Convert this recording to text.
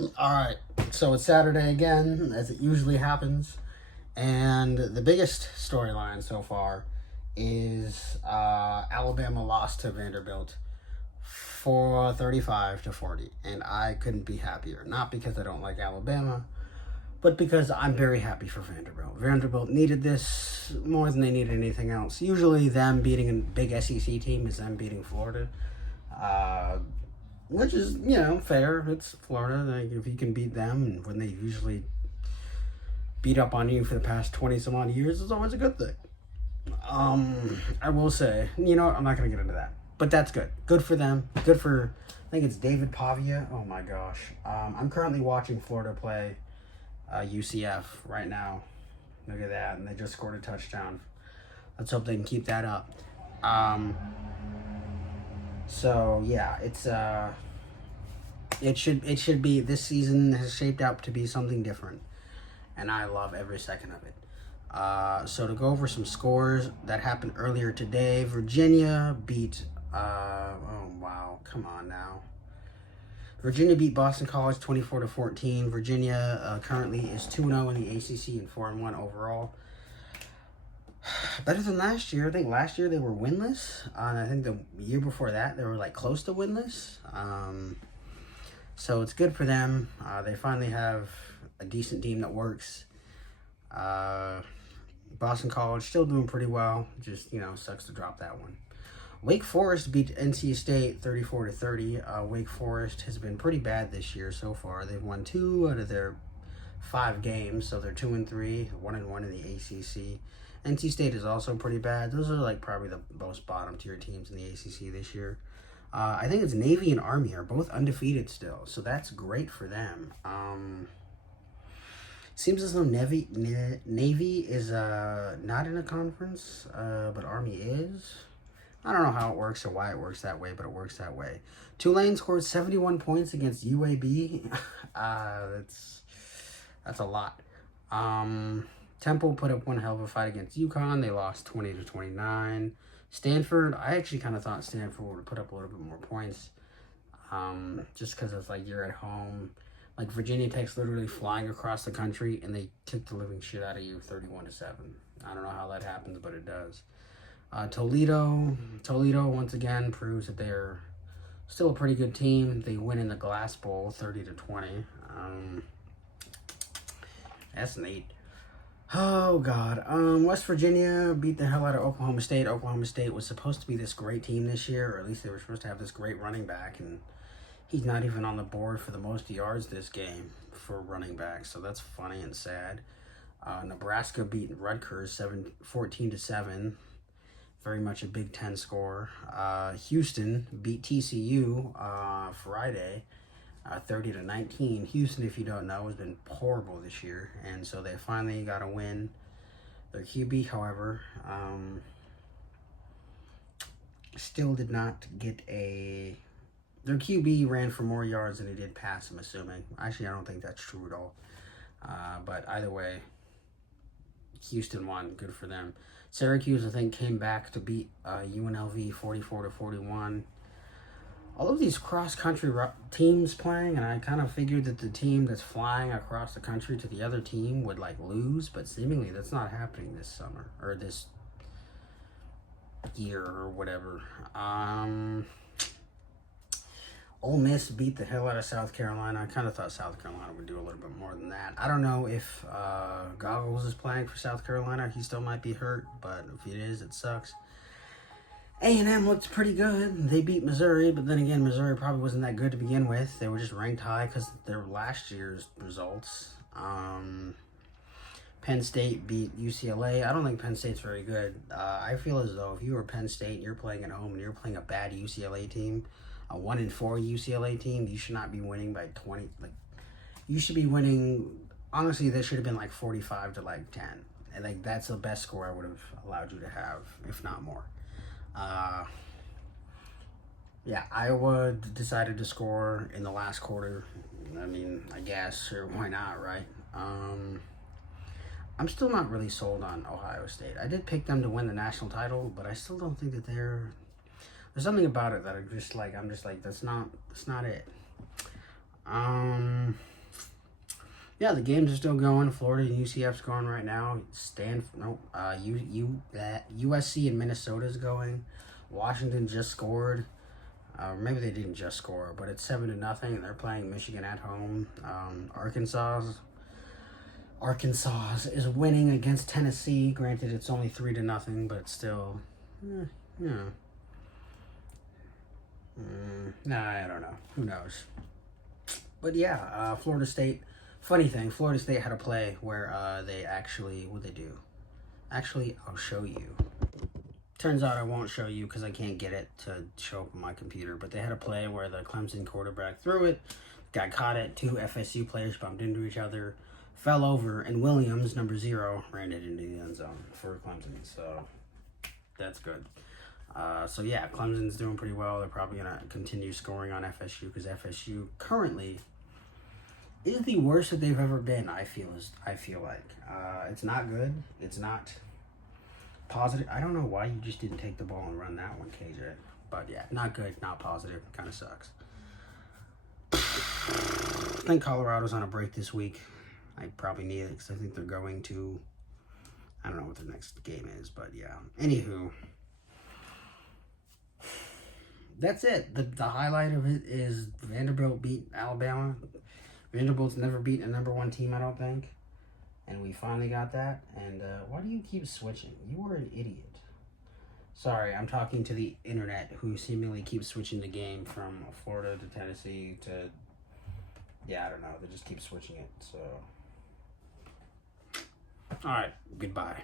All right, so it's Saturday again, as it usually happens, and the biggest storyline so far is Alabama lost to Vanderbilt for 35-40, and I couldn't be happier. Not because I don't like Alabama, but because I'm very happy for Vanderbilt. Vanderbilt needed this more than they needed anything else. Usually, them beating a big SEC team is them beating Florida. Uh, which is, fair. It's Florida. Like, if you can beat them, and when they usually beat up on you for the past 20 some odd years, it's always a good thing. I will say, I'm not going to get into that. But that's good. Good for them. Good for, I think it's David Pavia. Oh my gosh. I'm currently watching Florida play UCF right now. Look at that. And they just scored a touchdown. Let's hope they can keep that up. So yeah, it should be, this season has shaped out to be something different, and I love every second of it. So to go over some scores that happened earlier today, Virginia beat oh wow, come on now. Virginia beat Boston College 24-14. Virginia currently is 2-0 in the ACC and 4-1 overall. Better than last year. I think last year they were winless. And I think the year before that they were like close to winless. So it's good for them. They finally have a decent team that works. Boston College still doing pretty well. Just, sucks to drop that one. Wake Forest beat NC State 34-30. Wake Forest has been pretty bad this year so far. They've won 2 out of their 5 games, so they're 2-3, 1-1 in the ACC. NC State is also pretty bad. Those are like probably the most bottom tier teams in the ACC this year. I think it's Navy and Army are both undefeated still, so that's great for them. Seems as though Navy is not in a conference, but Army is. I don't know how it works or why it works that way, but it works that way. Tulane scored 71 points against UAB. That's a lot. Temple put up one hell of a fight against UConn. They lost 20-29. Stanford, I actually kind of thought Stanford would put up a little bit more points. Just because it's like you're at home. Like Virginia Tech's literally flying across the country and they kick the living shit out of you 31-7. I don't know how that happens, but it does. Toledo once again proves that they're still a pretty good team. They win in the Glass Bowl 30-20. That's neat. Oh, God. West Virginia beat the hell out of Oklahoma State. Oklahoma State was supposed to be this great team this year, or at least they were supposed to have this great running back, and he's not even on the board for the most yards this game for running back, so that's funny and sad. Nebraska beat Rutgers 14-7. Very much a Big Ten score. Houston beat TCU Friday 30-19. Houston, if you don't know, has been horrible this year, and so they finally got a win. Their QB, however, still did not get a... Their QB ran for more yards than he did pass, I'm assuming. Actually, I don't think that's true at all. But either way, Houston won. Good for them. Syracuse, I think, came back to beat UNLV 44-41. All of these cross-country teams playing, and I kind of figured that the team that's flying across the country to the other team would, lose, but seemingly that's not happening this summer, or this year, or whatever. Ole Miss beat the hell out of South Carolina. I kind of thought South Carolina would do a little bit more than that. I don't know if Goggles is playing for South Carolina. He still might be hurt, but if he is, it sucks. A&M looked pretty good. They beat Missouri, but then again, Missouri probably wasn't that good to begin with. They were just ranked high because of their last year's results. Penn State beat UCLA. I don't think Penn State's very good. I feel as though if you were Penn State and you're playing at home and you're playing a bad UCLA team, a 1-4 UCLA team, you should not be winning by 20. You should be winning. Honestly, this should have been 45-10, and that's the best score I would have allowed you to have, if not more. Yeah, Iowa decided to score in the last quarter. I mean, I guess, sure, why not, right? I'm still not really sold on Ohio State. I did pick them to win the national title, but I still don't think that there's something about it that I'm just like, that's not it. Yeah, the games are still going. Florida and UCF's going right now. USC and Minnesota's going. Washington just scored. Maybe they didn't just score, but it's 7-0, and they're playing Michigan at home. Arkansas is winning against Tennessee. Granted, it's only 3-0, but still, yeah. Nah, I don't know. Who knows? But yeah, Florida State. Funny thing, Florida State had a play where they actually, what they do? Actually, I'll show you. Turns out I won't show you because I can't get it to show up on my computer. But they had a play where the Clemson quarterback threw it, got caught it. 2 FSU players bumped into each other, fell over, and Williams, number 0, ran it into the end zone for Clemson. So that's good. So yeah, Clemson's doing pretty well. They're probably gonna continue scoring on FSU because FSU currently is the worst that they've ever been. I feel like it's not good. It's not positive. I don't know why you just didn't take the ball and run that one, KJ. But yeah, not good, not positive. Kind of sucks. I think Colorado's on a break this week. I probably need it because I think they're going to. I don't know what the next game is, but yeah. Anywho. That's it. The highlight of it is Vanderbilt beat Alabama. Vanderbilt's never beaten a number 1 team, I don't think. And we finally got that. And why do you keep switching? You are an idiot. Sorry, I'm talking to the internet who seemingly keeps switching the game from Florida to Tennessee to... Yeah, I don't know. They just keep switching it, so... Alright, goodbye.